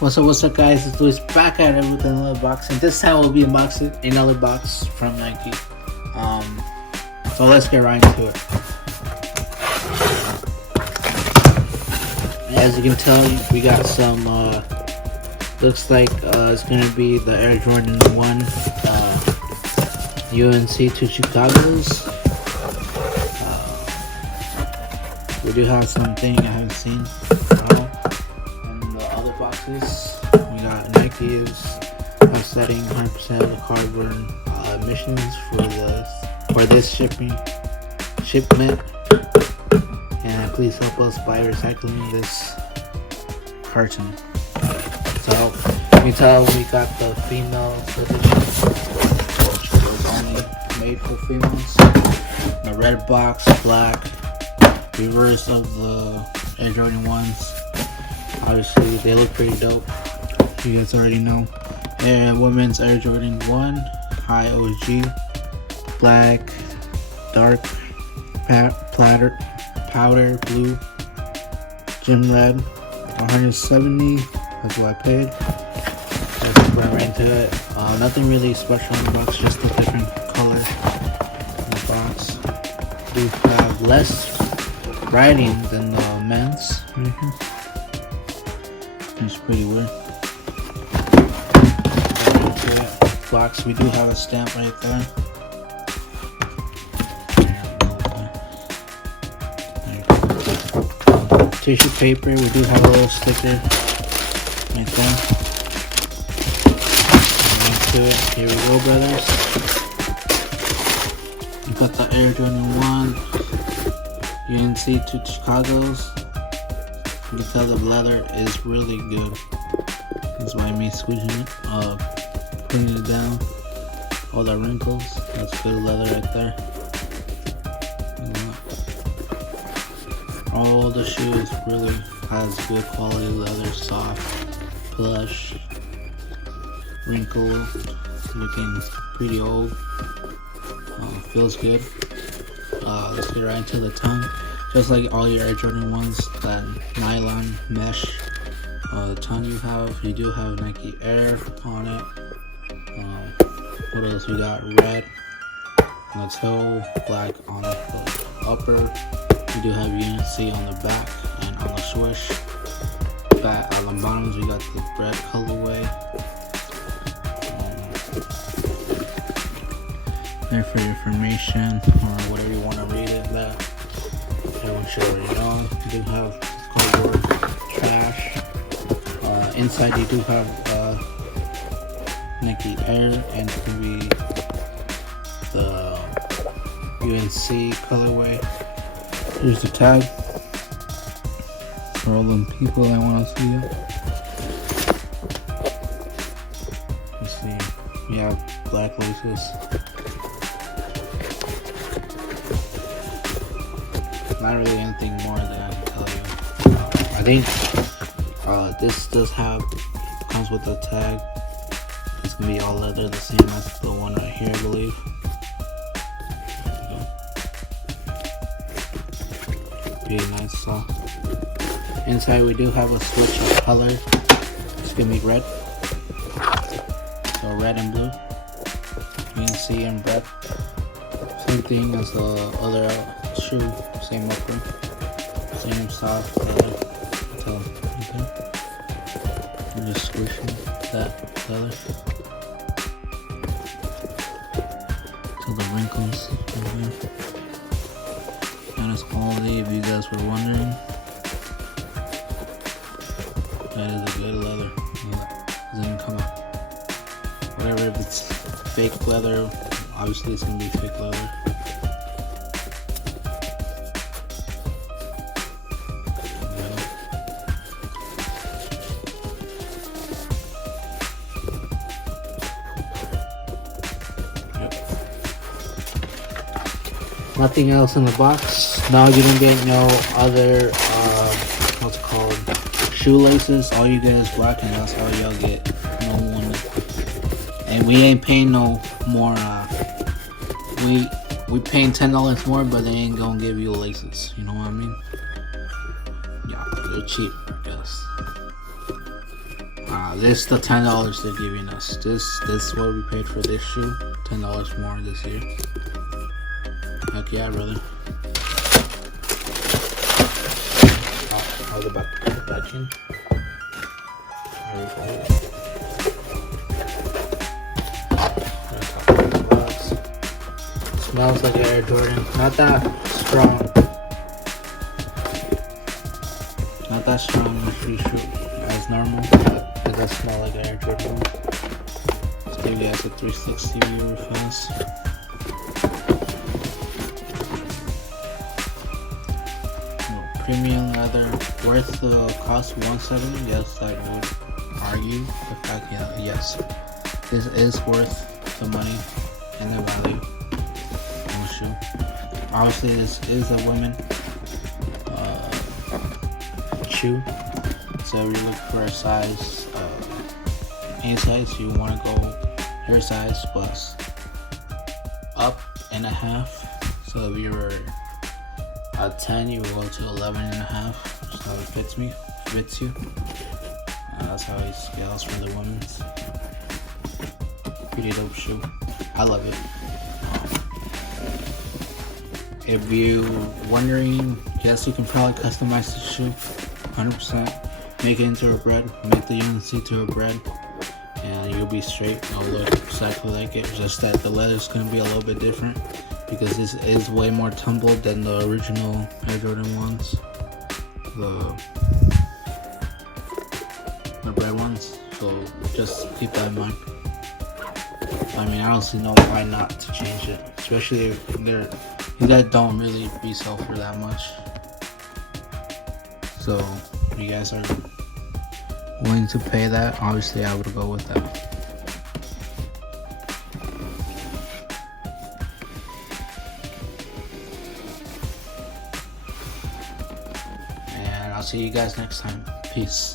What's up guys, it's Luis back at it with another box, and this time we'll be unboxing another box from Nike. So let's get right into it. As you can tell, we got some, looks like it's going to be the Air Jordan 1 UNC to Chicago's. We do have something I haven't seen. Boxes. We got Nike's offsetting 100% of the carbon emissions for this shipment, and please help us by recycling this carton. So you can tell we got the female edition, which was only made for females. The red box, black, reverse of the Air Jordan 1s. Obviously, they look pretty dope. You guys already know. And women's Air Jordan 1, high OG, black, dark, powder blue, gym red, 170. That's what I paid. Let's go right into it. Nothing really special in the box, just a different color in the box. We have less writing than the men's right here. It's pretty weird. Box, we do have a stamp right there. Tissue paper, we do have a little sticker right there. Into it. Here we go, brothers. We got the Air Jordan 1 UNC to Chicago's. You can tell the leather is really good. That's why me squeezing it, putting it down. All the wrinkles, that's good leather right there. All the shoes really has good quality leather, soft, plush, wrinkled, looking pretty old. Feels good. Let's get right into the tongue. Just like all your Air Jordan 1s, that nylon mesh tongue you do have Nike Air on it. What else we got? Red on the toe, black on the upper. We do have UNC on the back and on the swoosh. Back on the bottoms, we got the red colorway. There for your information, or whatever you want to read it. That everyone should already know. You do have cardboard trash. Inside you do have Nike Air, and it can be the UNC colorway. Here's the tag for all them people that want to see it. Let's see, we have black laces. Not really anything more that I can tell you. I think this does comes with a tag. It's gonna be all leather, the same as the one right here, I believe. Pretty nice, soft. Inside we do have a switch of color. It's gonna be red. So red and blue. You can see in red. Same thing as the other shoe, same upper, same soft leather. Okay. I'm just squishing that leather to the wrinkles. And it's quality, if you guys were wondering. That is a good leather. It doesn't come up. Whatever, if it's fake leather, obviously it's gonna be fake leather. Nothing else in the box. No, you didn't get no other what's it called, shoelaces. All you get is black, and that's all y'all get. No one, and we ain't paying no more. We paying $10 more, but they ain't gonna give you laces. You know what I mean? Yeah, they're cheap, I guess. This is the $10 they're giving us. This is what we paid for this shoe. $10 more this year. Heck yeah, brother. I'll go back to the back in. Smells like Air Jordan. Not that strong. Not that strong in the free shoe as normal, but it does smell like Air Jordan. Let's give you guys a 360 view real fast. Premium leather, worth the cost $170? Yes, I would argue the fact, yes, this is worth the money and the value on the shoe. Obviously, this is a women shoe, so if you look for a size, any size, you want to go your size plus up and a half. So if you're a 10, you will go to 11 and a half. That's how it fits you. That's how it scales for the women's. Pretty dope shoe. I love it. If you're wondering, yes, you can probably customize the shoe 100%. Make it into a bread. Make the UNC to a bread. And you'll be straight. It'll look exactly like it. Just that the leather's going to be a little bit different, because this is way more tumbled than the original Air Jordan ones, the red ones. So just keep that in mind. I mean, I don't see no why not to change it, especially if you guys don't really resell for that much. So if you guys are willing to pay that, obviously I would go with that. I'll see you guys next time. Peace.